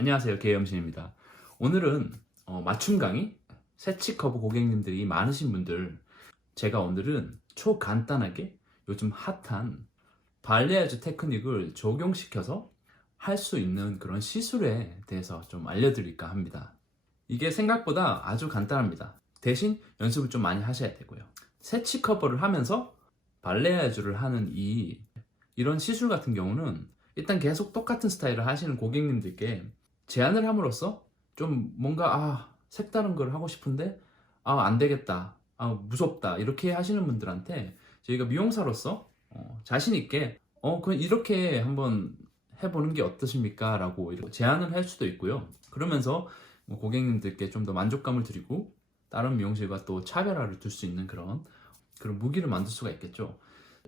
안녕하세요, 개염신입니다. 오늘은 맞춤 강의, 새치 커버 고객님들이 많으신 분들, 제가 오늘은 초간단하게 요즘 핫한 발레아주 테크닉을 적용시켜서 할 수 있는 그런 시술에 대해서 좀 알려드릴까 합니다. 이게 생각보다 아주 간단합니다. 대신 연습을 좀 많이 하셔야 되고요. 새치 커버를 하면서 발레아주를 하는 이런 시술 같은 경우는 일단 계속 똑같은 스타일을 하시는 고객님들께 제안을 함으로써 좀 뭔가 색다른 걸 하고 싶은데 안 되겠다, 무섭다 이렇게 하시는 분들한테 저희가 미용사로서 자신 있게 그럼 이렇게 한번 해보는 게 어떠십니까? 라고 이렇게 제안을 할 수도 있고요. 그러면서 뭐 고객님들께 좀 더 만족감을 드리고 다른 미용실과 또 차별화를 둘 수 있는 그런 무기를 만들 수가 있겠죠.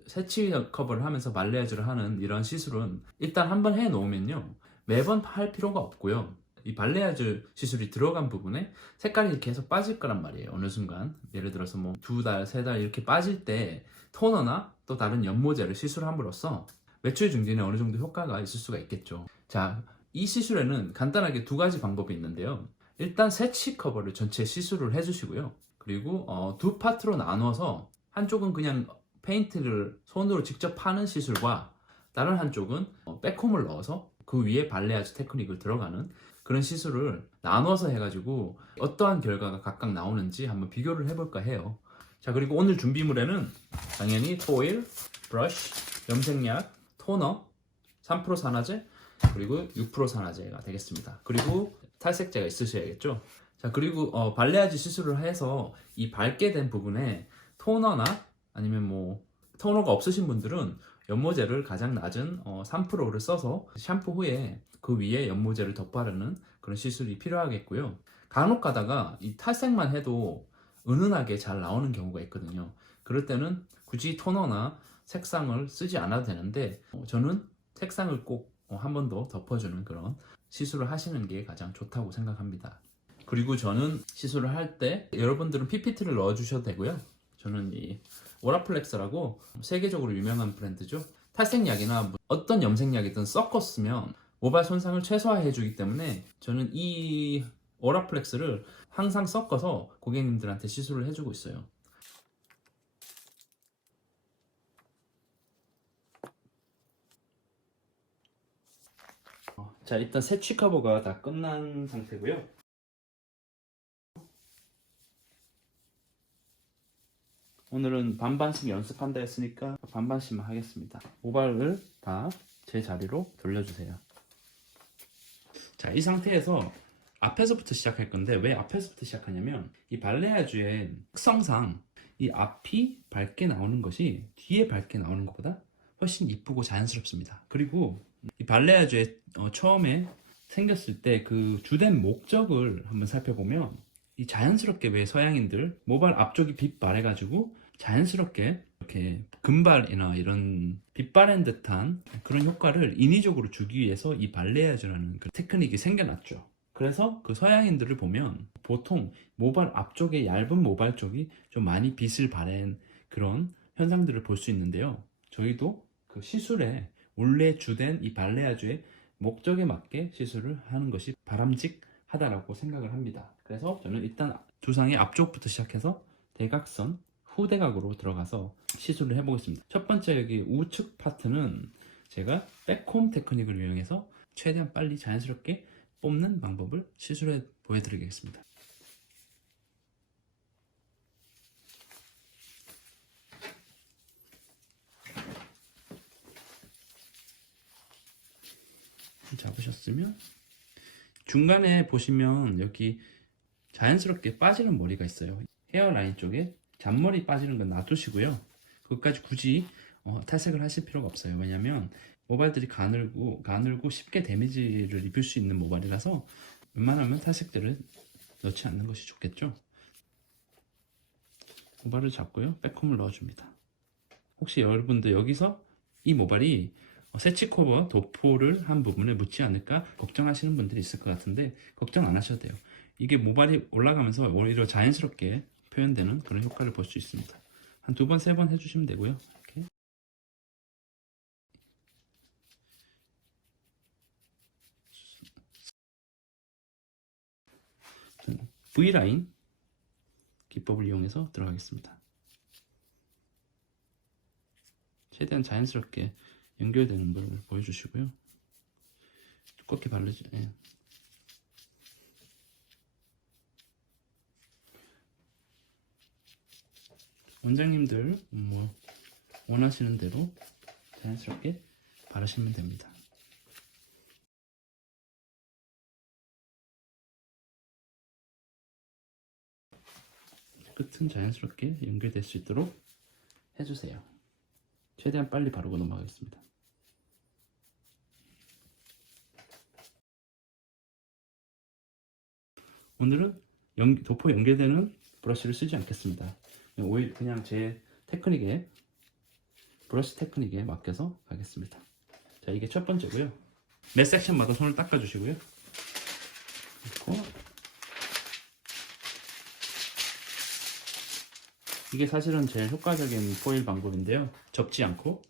새치 커버를 하면서 말레이아주를 하는 이런 시술은 일단 한번 해 놓으면요 매번 할 필요가 없고요. 이 발레아주 시술이 들어간 부분에 색깔이 계속 빠질 거란 말이에요. 어느 순간 예를 들어서 뭐 2달, 3달 이렇게 빠질 때 토너나 또 다른 연모제를 시술함으로써 매출 증진에 어느 정도 효과가 있을 수가 있겠죠. 자, 이 시술에는 간단하게 두 가지 방법이 있는데요. 일단 새치 커버를 전체 시술을 해주시고요. 그리고 두 파트로 나눠서 한쪽은 그냥 페인트를 손으로 직접 파는 시술과 다른 한쪽은 백홈을 넣어서 그 위에 발레아주 테크닉을 들어가는 그런 시술을 나눠서 해가지고 어떠한 결과가 각각 나오는지 한번 비교를 해볼까 해요. 자, 그리고 오늘 준비물에는 당연히 토일, 브러쉬, 염색약, 토너, 3% 산화제, 그리고 6% 산화제가 되겠습니다. 그리고 탈색제가 있으셔야겠죠. 자, 그리고 발레아주 시술을 해서 이 밝게 된 부분에 토너나 아니면 뭐 토너가 없으신 분들은 연모제를 가장 낮은 3%를 써서 샴푸 후에 그 위에 연모제를 덧바르는 그런 시술이 필요하겠고요. 간혹 가다가 이 탈색만 해도 은은하게 잘 나오는 경우가 있거든요. 그럴 때는 굳이 토너나 색상을 쓰지 않아도 되는데 저는 색상을 꼭 한 번 더 덮어주는 그런 시술을 하시는 게 가장 좋다고 생각합니다. 그리고 저는 시술을 할 때 여러분들은 PPT를 넣어주셔도 되고요. 저는 이 오라플렉스라고 세계적으로 유명한 브랜드죠. 탈색약이나 어떤 염색약이든 섞어 쓰면 모발 손상을 최소화해 주기 때문에 저는 이 오라플렉스를 항상 섞어서 고객님들한테 시술을 해주고 있어요. 자, 일단 새치 커버가 다 끝난 상태고요. 오늘은 반반씩 연습한다 했으니까 반반씩만 하겠습니다. 모발을 다 제 자리로 돌려주세요. 자, 이 상태에서 앞에서부터 시작할 건데 왜 앞에서부터 시작하냐면 이 발레아주의 특성상 이 앞이 밝게 나오는 것이 뒤에 밝게 나오는 것보다 훨씬 이쁘고 자연스럽습니다. 그리고 이 발레아주의 처음에 생겼을 때 그 주된 목적을 한번 살펴보면 이 자연스럽게 왜 서양인들 모발 앞쪽이 빛바래가지고 자연스럽게 이렇게 금발이나 이런 빛바랜 듯한 그런 효과를 인위적으로 주기 위해서 이 발레아주라는 그 테크닉이 생겨났죠. 그래서 그 서양인들을 보면 보통 모발 앞쪽에 얇은 모발 쪽이 좀 많이 빛을 발한 그런 현상들을 볼 수 있는데요. 저희도 그 시술에 원래 주된 이 발레아주의 목적에 맞게 시술을 하는 것이 바람직하다라고 생각을 합니다. 그래서 저는 일단 두상의 앞쪽부터 시작해서 대각선, 후대각으로 들어가서 시술을 해보겠습니다. 첫 번째 여기 우측 파트는 제가 백홈 테크닉을 이용해서 최대한 빨리 자연스럽게 뽑는 방법을 시술해 보여드리겠습니다. 잡으셨으면 중간에 보시면 여기 자연스럽게 빠지는 머리가 있어요. 헤어라인 쪽에 잔머리 빠지는 건 놔두시고요. 그것까지 굳이 탈색을 하실 필요가 없어요. 왜냐면 모발들이 가늘고 쉽게 데미지를 입을 수 있는 모발이라서 웬만하면 탈색제를 넣지 않는 것이 좋겠죠. 모발을 잡고요. 백홈을 넣어줍니다. 혹시 여러분들 여기서 이 모발이 새치 커버 도포를 한 부분에 묻지 않을까 걱정하시는 분들이 있을 것 같은데 걱정 안 하셔도 돼요. 이게 모발이 올라가면서 오히려 자연스럽게 표현되는 그런 효과를 볼 수 있습니다. 한 2번, 3번 해주시면 되고요. 이렇게. V라인 기법을 이용해서 들어가겠습니다. 최대한 자연스럽게 연결되는 걸 보여주시고요. 두껍게 바르죠. 예. 원장님들 뭐 원하시는 대로 자연스럽게 바르시면 됩니다. 끝은 자연스럽게 연결될 수 있도록 해주세요. 최대한 빨리 바르고 넘어가겠습니다. 오늘은 도포 연결되는 브러쉬를 쓰지 않겠습니다. 오히려 그냥 제 테크닉에 브러쉬 테크닉에 맡겨서 가겠습니다. 자, 이게 첫 번째고요. 매 섹션마다 손을 닦아주시고요. 그리고 이게 사실은 제일 효과적인 포일 방법인데요. 접지 않고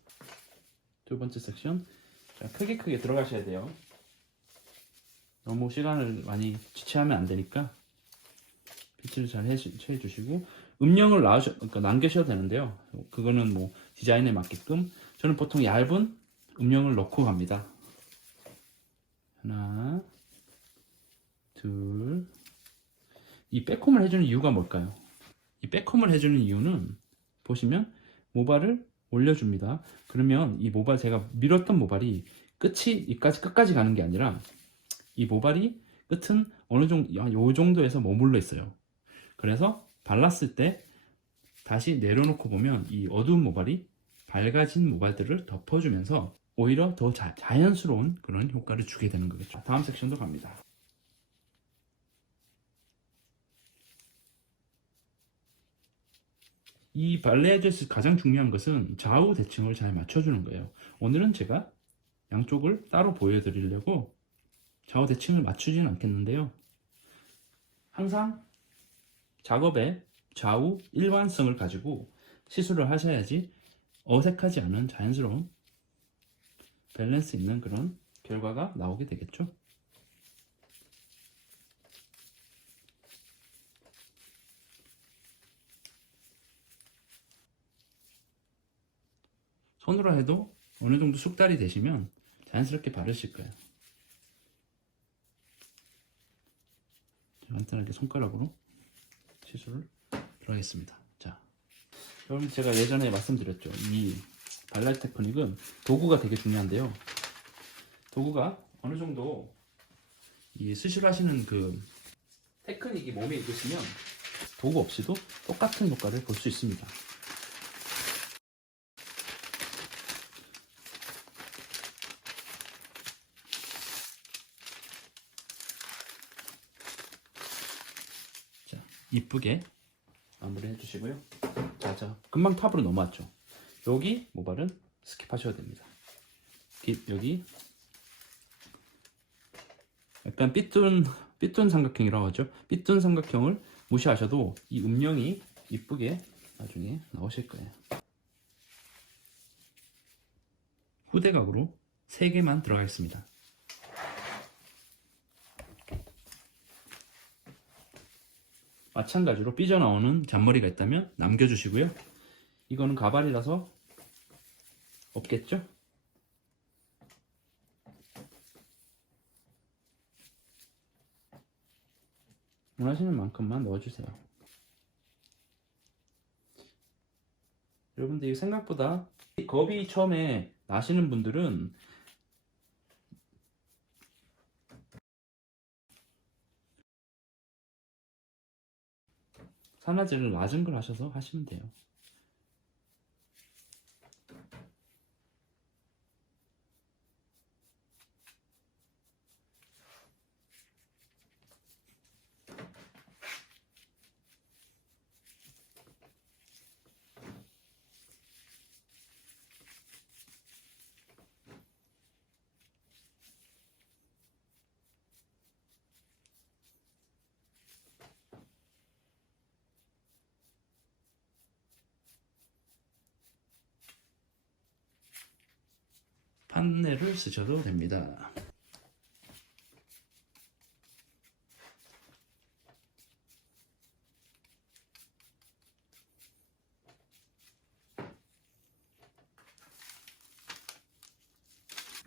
두 번째 섹션, 자, 크게 들어가셔야 돼요. 너무 시간을 많이 지체하면 안 되니까 비치를 잘 해주시고 음영을 그러니까 남겨셔도 되는데요. 그거는 뭐 디자인에 맞게끔 저는 보통 얇은 음영을 넣고 갑니다. 하나, 둘. 이 백홈을 해주는 이유가 뭘까요? 이 백홈을 해주는 이유는 보시면 모발을 올려줍니다. 그러면 이 모발, 제가 밀었던 모발이 끝이 끝까지 가는 게 아니라 이 모발이 끝은 어느 정도, 요 정도에서 머물러 있어요. 그래서 발랐을 때 다시 내려놓고 보면 이 어두운 모발이 밝아진 모발들을 덮어주면서 오히려 더 자연스러운 그런 효과를 주게 되는 거겠죠. 다음 섹션도 갑니다. 이 발레에서 가장 중요한 것은 좌우 대칭을 잘 맞춰주는 거예요. 오늘은 제가 양쪽을 따로 보여드리려고 좌우 대칭을 맞추지는 않겠는데요. 항상 작업의 좌우 일관성을 가지고 시술을 하셔야지 어색하지 않은 자연스러운 밸런스 있는 그런 결과가 나오게 되겠죠. 손으로 해도 어느 정도 숙달이 되시면 자연스럽게 바르실 거예요. 간단하게 손가락으로 시술을 들어가겠습니다. 자, 여러분, 제가 예전에 말씀드렸죠. 이 발랄 테크닉은 도구가 되게 중요한데요. 도구가 어느 정도 이 수술하시는 그 테크닉이 몸에 익으시면 도구 없이도 똑같은 효과를 볼 수 있습니다. 자, 이쁘게 마무리 해주시고요. 자, 금방 탑으로 넘어왔죠. 여기 모발은 스킵하셔야 됩니다. 여기 약간 삐뚤 삼각형이라고 하죠. 삐뚤 삼각형을 무시하셔도 이 음영이 이쁘게 나중에 나오실 거예요. 후대각으로 3개만 들어가겠습니다. 마찬가지로 삐져나오는 잔머리가 있다면 남겨주시고요. 이거는 가발이라서 없겠죠? 원하시는 만큼만 넣어주세요. 여러분들 이 생각보다 겁이 처음에 나시는 분들은 산화제를 낮은 걸 하셔서 하시면 돼요. 판넬을 쓰셔도 됩니다.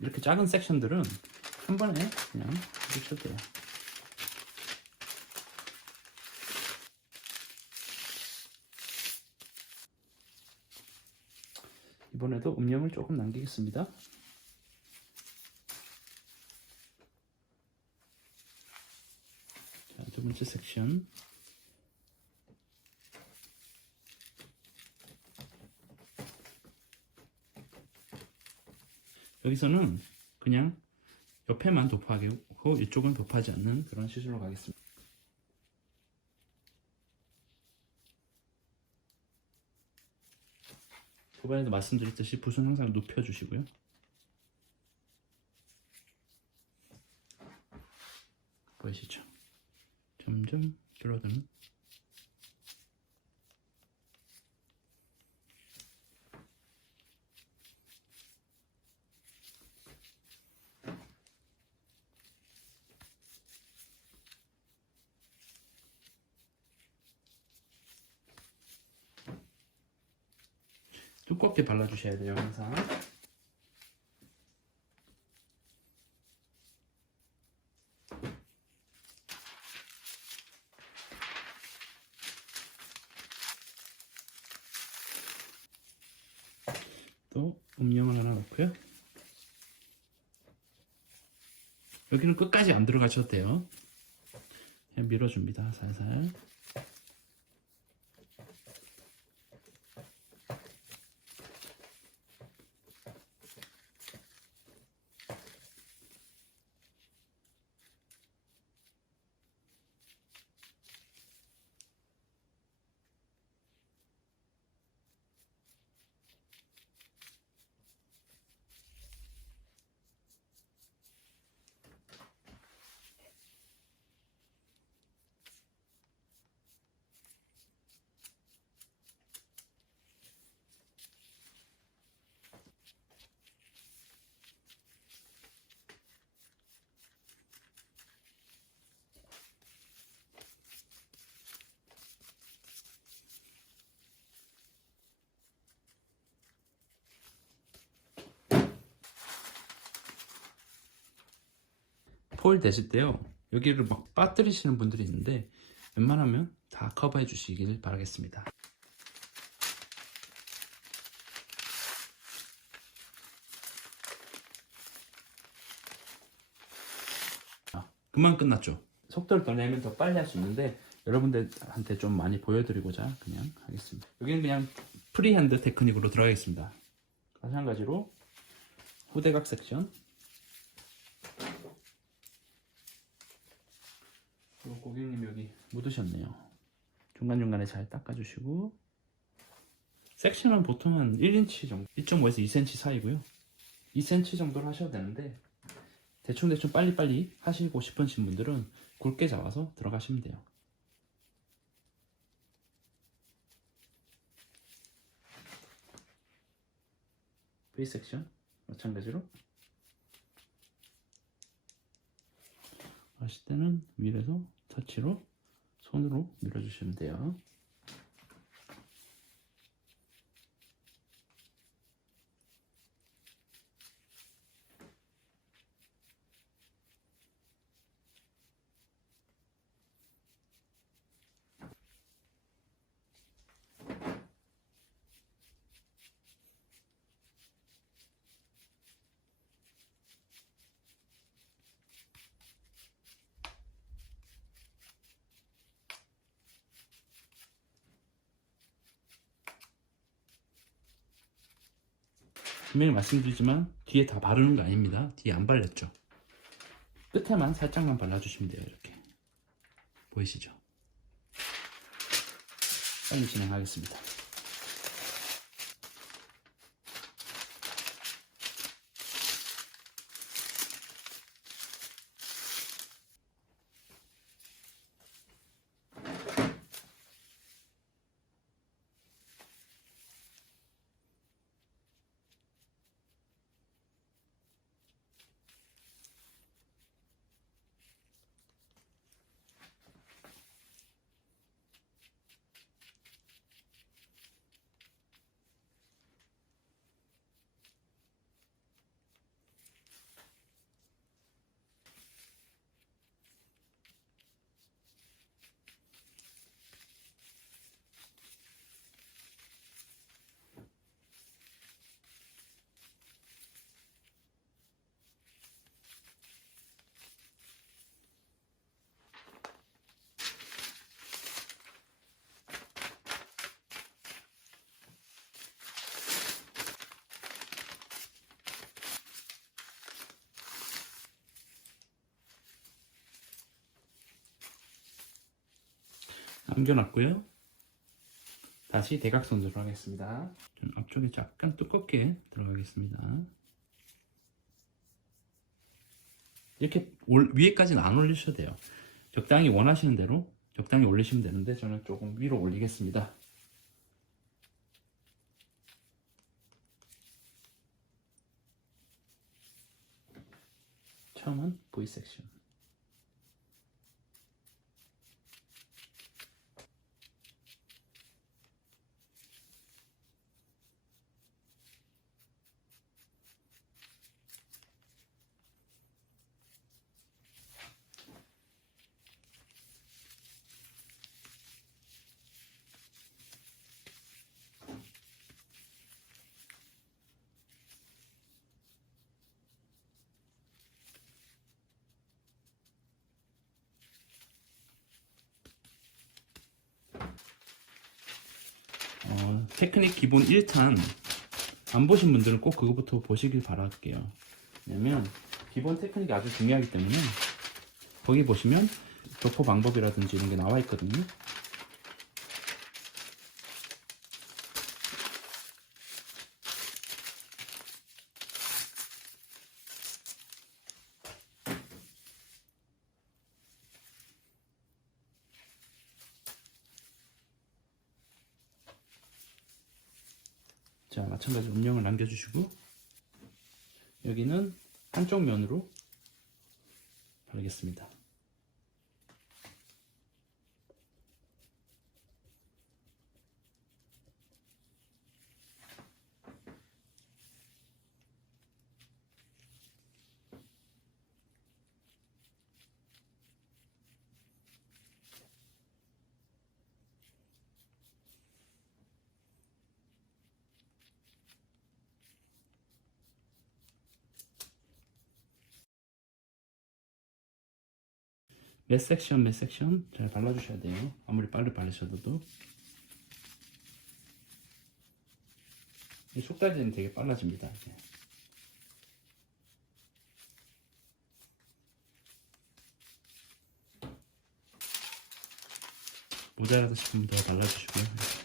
이렇게 작은 섹션들은 한 번에 그냥 해주셔도 돼요. 이번에도 음영을 조금 남기겠습니다. 자, 두 번째 섹션. 여기서는 그냥 옆에만 도포하고 이쪽은 도포하지 않는 그런 시술로 가겠습니다. 초반에도 말씀드렸듯이 붓은 항상 눕혀주시고요. 보이시죠? 점점 줄어드는. 두껍게 발라주셔야 돼요, 항상. 또 음영을 하나 넣고요. 여기는 끝까지 안 들어가셔도 돼요. 그냥 밀어줍니다, 살살. 포일 되실 때요, 여기를 막 빠뜨리시는 분들이 있는데 웬만하면 다 커버해 주시길 바라겠습니다. 금방 끝났죠? 속도를 더 내면 더 빨리 할 수 있는데 여러분들한테 좀 많이 보여드리고자 그냥 하겠습니다. 여기는 그냥 프리핸드 테크닉으로 들어가겠습니다. 마찬가지로 후대각 섹션, 고객님 여기 묻으셨네요. 중간중간에 잘 닦아주시고, 섹션은 보통 한 1인치 정도, 1.5에서 2cm 사이고요. 2cm 정도로 하셔도 되는데 대충 빨리빨리 하시고 싶으신 분들은 굵게 잡아서 들어가시면 돼요. V 섹션 마찬가지로 하실 때는 위에서 터치로 손으로 밀어주시면 돼요. 분명히 말씀드리지만 뒤에 다 바르는 거 아닙니다. 뒤에 안 발렸죠. 끝에만 살짝만 발라주시면 돼요. 이렇게 보이시죠? 빨리 진행하겠습니다. 숨겨놨고요. 다시 대각선으로 하겠습니다. 앞쪽에 약간 두껍게 들어가겠습니다. 이렇게 위에까지는 안 올리셔도 돼요. 적당히 원하시는 대로 적당히 올리시면 되는데 저는 조금 위로 올리겠습니다. 처음은 V 섹션. 테크닉 기본 1탄 안 보신 분들은 꼭 그거부터 보시길 바랄게요. 왜냐면 기본 테크닉이 아주 중요하기 때문에 거기 보시면 도포 방법이라든지 이런 게 나와 있거든요. 자, 마찬가지로 음영을 남겨주시고 여기는 한쪽 면으로 바르겠습니다. 몇 섹션 잘 발라주셔야 돼요. 아무리 빨리 바르셔도 이 속다지는 되게 빨라집니다. 모자라다 싶으면 더 발라주시고요.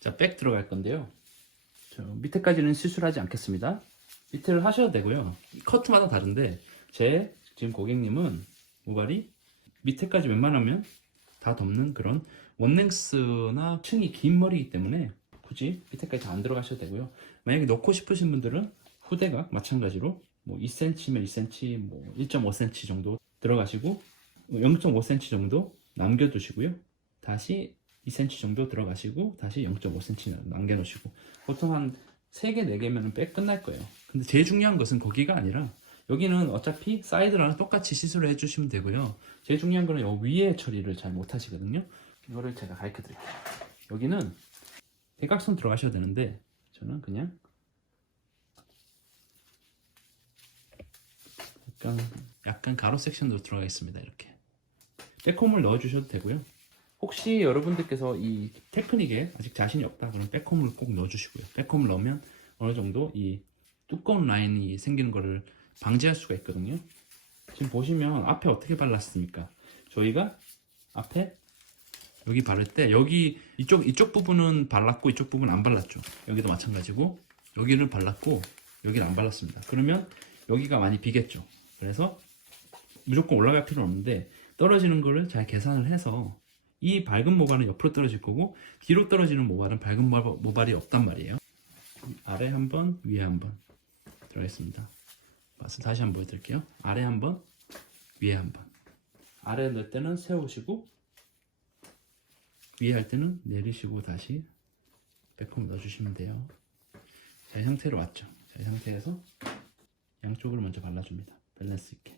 자, 백 들어갈 건데요. 저 밑에까지는 시술하지 않겠습니다. 밑에를 하셔도 되고요. 커트마다 다른데 제 지금 고객님은 모발이 밑에까지 웬만하면 다 덮는 그런 원랭스나 층이 긴 머리이기 때문에 굳이 밑에까지 다 안 들어가셔도 되고요. 만약에 넣고 싶으신 분들은 후대가 마찬가지로 뭐 2cm면 2cm, 뭐 1.5cm 정도 들어가시고 0.5cm 정도 남겨두시고요. 다시 2cm 정도 들어가시고 다시 0.5cm 남겨놓으시고 보통 한 3개, 4개면 빽 끝날 거예요. 근데 제일 중요한 것은 거기가 아니라 여기는 어차피 사이드랑 똑같이 시술을 해주시면 되고요. 제일 중요한 거는 요 위에 처리를 잘 못하시거든요. 이거를 제가 가르쳐 드릴게요. 여기는 대각선 들어가셔야 되는데 저는 그냥 약간 가로 섹션으로 들어가겠습니다. 이렇게 백홈을 넣어주셔도 되고요. 혹시 여러분들께서 이 테크닉에 아직 자신이 없다 그러면 백홈을 꼭 넣어주시고요. 백홈을 넣으면 어느 정도 이 두꺼운 라인이 생기는 거를 방지할 수가 있거든요. 지금 보시면 앞에 어떻게 발랐습니까? 저희가 앞에 여기 바를 때 여기 이쪽 부분은 발랐고 이쪽 부분은 안 발랐죠. 여기도 마찬가지고 여기를 발랐고 여기를 안 발랐습니다. 그러면 여기가 많이 비겠죠. 그래서 무조건 올라갈 필요는 없는데 떨어지는 거를 잘 계산을 해서 이 밝은 모발은 옆으로 떨어질 거고 뒤로 떨어지는 모발은 밝은 모발이 없단 말이에요. 아래 한 번, 위에 한 번 들어가겠습니다. 다시 한번 보여드릴게요. 아래 한 번, 위에 한 번. 아래 넣을 때는 세우시고 위에 할 때는 내리시고 다시 백홈 넣어주시면 돼요. 자, 이 상태로 왔죠. 자, 이 상태에서 양쪽으로 먼저 발라줍니다. 밸런스 있게.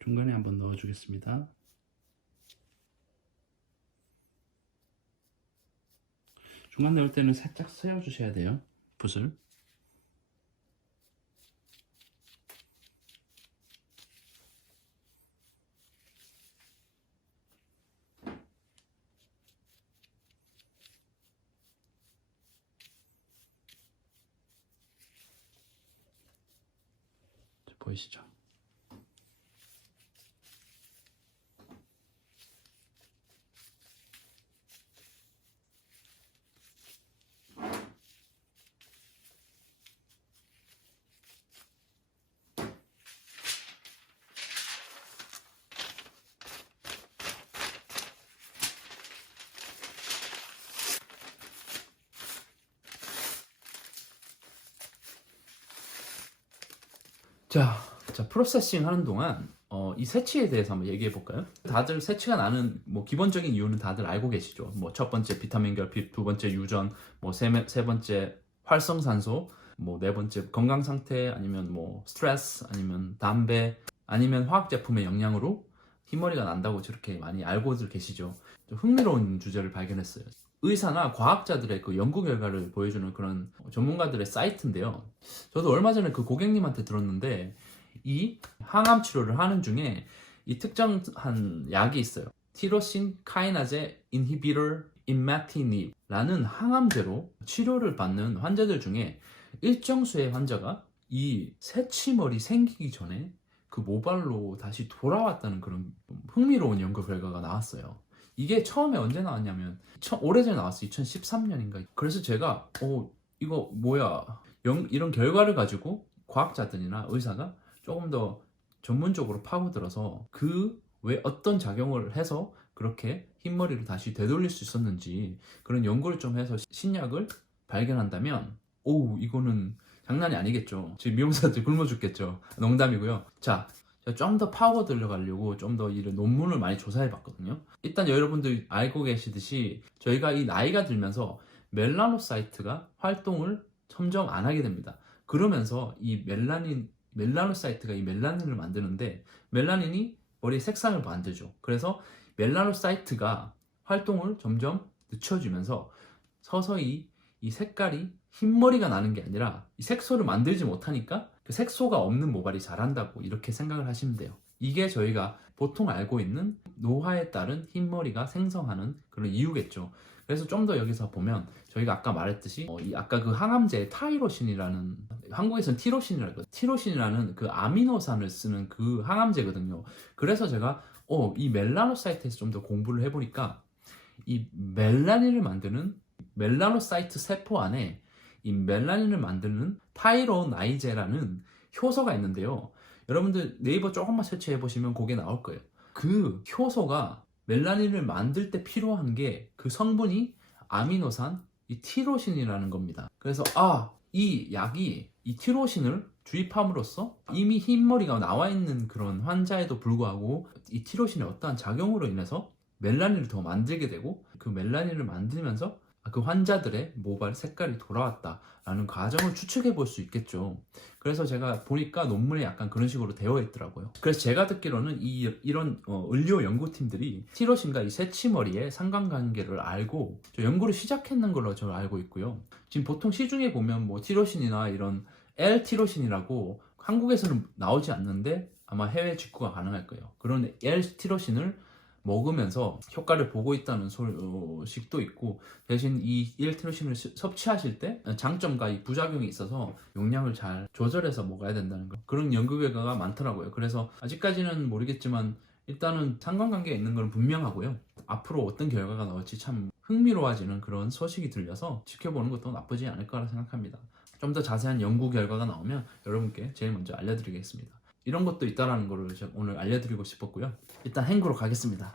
중간에 한번 넣어주겠습니다. 중간 넣을 때는 살짝 세워주셔야 돼요. 붓을. 보이시죠? 자, 프로세싱 하는 동안 이 새치에 대해서 한번 얘기해 볼까요? 다들 새치가 나는 뭐 기본적인 이유는 다들 알고 계시죠. 뭐 첫 번째 비타민 결핍, 두 번째 유전, 뭐 세 번째 활성산소, 뭐 네 번째 건강 상태, 아니면 뭐 스트레스, 아니면 담배, 아니면 화학 제품의 영향으로 흰머리가 난다고 저렇게 많이 알고들 계시죠. 좀 흥미로운 주제를 발견했어요. 의사나 과학자들의 그 연구 결과를 보여주는 그런 전문가들의 사이트인데요. 저도 얼마 전에 그 고객님한테 들었는데 이 항암 치료를 하는 중에 이 특정한 약이 있어요. 티로신 카이나제 인히비터 이마티닙라는 항암제로 치료를 받는 환자들 중에 일정 수의 환자가 이 새치머리 생기기 전에 그 모발로 다시 돌아왔다는 그런 흥미로운 연구 결과가 나왔어요. 이게 처음에 언제 나왔냐면 오래전에 나왔어요. 2013년인가. 그래서 제가 이거 뭐야, 이런 결과를 가지고 과학자들이나 의사가 조금 더 전문적으로 파고들어서 그 왜 어떤 작용을 해서 그렇게 흰머리를 다시 되돌릴 수 있었는지 그런 연구를 좀 해서 신약을 발견한다면 이거는 장난이 아니겠죠. 지금 미용사들 굶어 죽겠죠. 농담이고요. 자, 좀 더 파워 들어가려고 좀 더 이런 논문을 많이 조사해 봤거든요. 일단 여러분들 알고 계시듯이 저희가 이 나이가 들면서 멜라노사이트가 활동을 점점 안 하게 됩니다. 그러면서 이 멜라노사이트가 이 멜라닌을 만드는데 멜라닌이 머리의 색상을 만들죠. 그래서 멜라노사이트가 활동을 점점 늦춰지면서 서서히 이 색깔이 흰머리가 나는 게 아니라 이 색소를 만들지 못하니까 그 색소가 없는 모발이 자란다고 이렇게 생각을 하시면 돼요. 이게 저희가 보통 알고 있는 노화에 따른 흰머리가 생성하는 그런 이유겠죠. 그래서 좀 더 여기서 보면 저희가 아까 말했듯이 아까 그 항암제 타이로신이라는, 한국에서는 티로신이라는 그 아미노산을 쓰는 그 항암제거든요. 그래서 제가 이 멜라노사이트에서 좀 더 공부를 해보니까 이 멜라닌을 만드는 멜라노사이트 세포 안에 이 멜라닌을 만드는 타이로나이제라는 효소가 있는데요. 여러분들 네이버 조금만 설치해 보시면 그게 나올 거예요. 그 효소가 멜라닌을 만들 때 필요한 게 그 성분이 아미노산 이 티로신이라는 겁니다. 그래서 이 약이 이 티로신을 주입함으로써 이미 흰머리가 나와 있는 그런 환자에도 불구하고 이 티로신의 어떠한 작용으로 인해서 멜라닌을 더 만들게 되고 그 멜라닌을 만들면서 그 환자들의 모발 색깔이 돌아왔다라는 과정을 추측해 볼 수 있겠죠. 그래서 제가 보니까 논문에 약간 그런 식으로 되어 있더라고요. 그래서 제가 듣기로는 이런 의료 연구팀들이 티로신과 이 새치머리의 상관관계를 알고 연구를 시작했는 걸로 저는 알고 있고요. 지금 보통 시중에 보면 뭐 티로신이나 이런 L-티로신이라고 한국에서는 나오지 않는데 아마 해외 직구가 가능할 거예요. 그런 L-티로신을 먹으면서 효과를 보고 있다는 소식도 있고, 대신 이 1티로신을 섭취하실 때 장점과 이 부작용이 있어서 용량을 잘 조절해서 먹어야 된다는 거, 그런 연구 결과가 많더라고요. 그래서 아직까지는 모르겠지만 일단은 상관관계가 있는 건 분명하고요. 앞으로 어떤 결과가 나올지 참 흥미로워지는 그런 소식이 들려서 지켜보는 것도 나쁘지 않을 거라 생각합니다. 좀 더 자세한 연구 결과가 나오면 여러분께 제일 먼저 알려드리겠습니다. 이런 것도 있다라는 거를 오늘 알려드리고 싶었고요. 일단 행구로 가겠습니다.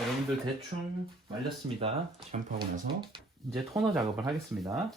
여러분들 대충 말렸습니다. 샴푸하고 나서 이제 토너 작업을 하겠습니다.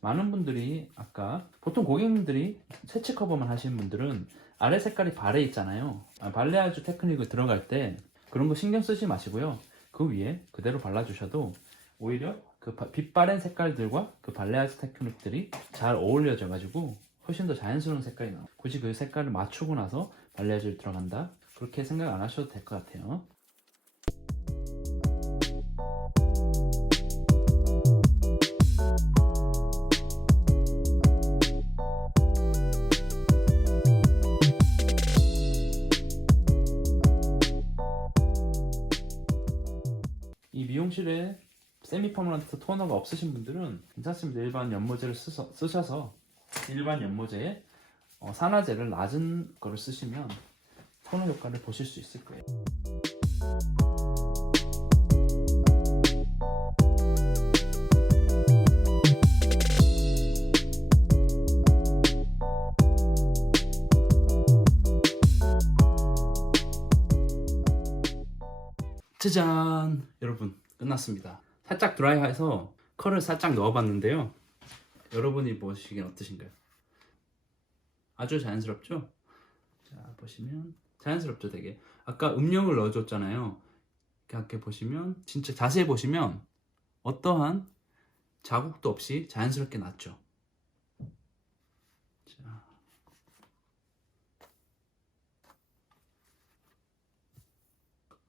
많은 분들이 아까 보통 고객님들이 세치 커버만 하시는 분들은 아래 색깔이 발에 있잖아요. 발레아주 테크닉을 들어갈 때 그런 거 신경 쓰지 마시고요. 그 위에 그대로 발라주셔도 오히려 그 빛바랜 색깔들과 그 발레아주 테크닉들이 잘 어울려져 가지고 훨씬 더 자연스러운 색깔이 나와요. 굳이 그 색깔을 맞추고 나서 발레아주를 들어간다, 그렇게 생각 안 하셔도 될 것 같아요. 이 미용실에 세미 퍼머넌트 토너가 없으신 분들은 괜찮습니다. 일반 연모제를 쓰셔서 일반 연모제에 산화제를 낮은 거를 쓰시면 토너 효과를 보실 수 있을 거예요. 짜잔! 여러분, 끝났습니다. 살짝 드라이해서 컬을 살짝 넣어봤는데요. 여러분이 보시기엔 어떠신가요? 아주 자연스럽죠? 자, 보시면 자연스럽죠, 되게. 아까 음영을 넣어줬잖아요. 이렇게 보시면, 진짜 자세히 보시면 어떠한 자국도 없이 자연스럽게 났죠.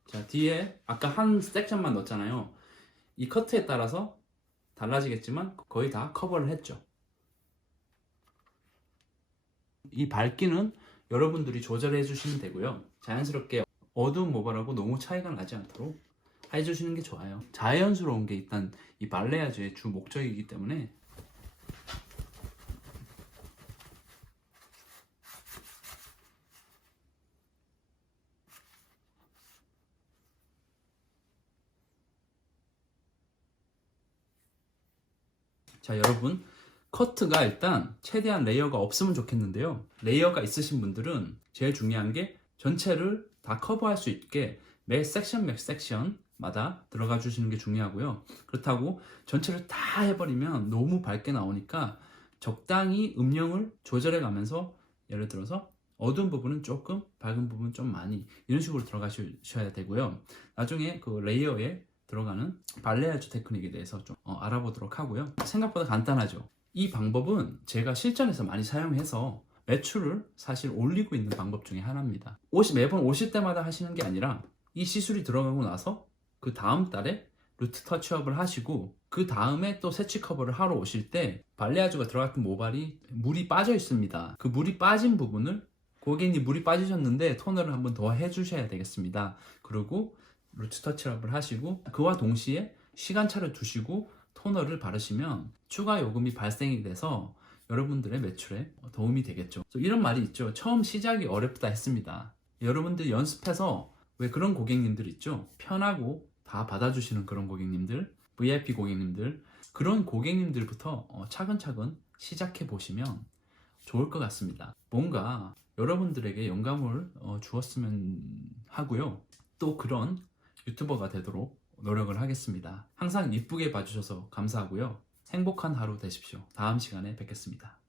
자, 뒤에 아까 한 섹션만 넣었잖아요. 이 커트에 따라서 달라지겠지만 거의 다 커버를 했죠. 이 밝기는 여러분들이 조절해 주시면 되고요. 자연스럽게 어두운 모발하고 너무 차이가 나지 않도록 해주시는 게 좋아요. 자연스러운 게 일단 이 발레아주의 주 목적이기 때문에. 자, 여러분, 커트가 일단 최대한 레이어가 없으면 좋겠는데요. 레이어가 있으신 분들은 제일 중요한 게 전체를 다 커버할 수 있게 매 섹션마다 들어가 주시는 게 중요하고요. 그렇다고 전체를 다 해버리면 너무 밝게 나오니까 적당히 음영을 조절해 가면서, 예를 들어서 어두운 부분은 조금, 밝은 부분은 좀 많이, 이런 식으로 들어가셔야 되고요. 나중에 그 레이어에 들어가는 발레아주 테크닉에 대해서 좀 알아보도록 하고요. 생각보다 간단하죠. 이 방법은 제가 실전에서 많이 사용해서 매출을 사실 올리고 있는 방법 중에 하나입니다. 매번 오실 때마다 하시는 게 아니라 이 시술이 들어가고 나서 그 다음 달에 루트 터치업을 하시고 그 다음에 또 세치 커버를 하러 오실 때 발레아주가 들어갔던 모발이 물이 빠져 있습니다. 그 물이 빠진 부분을, 고객님 물이 빠지셨는데 토너를 한번 더 해주셔야 되겠습니다. 그리고 루트 터치업을 하시고 그와 동시에 시간차를 두시고 토너를 바르시면 추가 요금이 발생이 돼서 여러분들의 매출에 도움이 되겠죠. 이런 말이 있죠. 처음 시작이 어렵다 했습니다. 여러분들 연습해서, 왜 그런 고객님들 있죠? 편하고 다 받아주시는 그런 고객님들, VIP 고객님들, 그런 고객님들부터 차근차근 시작해 보시면 좋을 것 같습니다. 뭔가 여러분들에게 영감을 주었으면 하고요. 또 그런 유튜버가 되도록 노력을 하겠습니다. 항상 이쁘게 봐주셔서 감사하고요. 행복한 하루 되십시오. 다음 시간에 뵙겠습니다.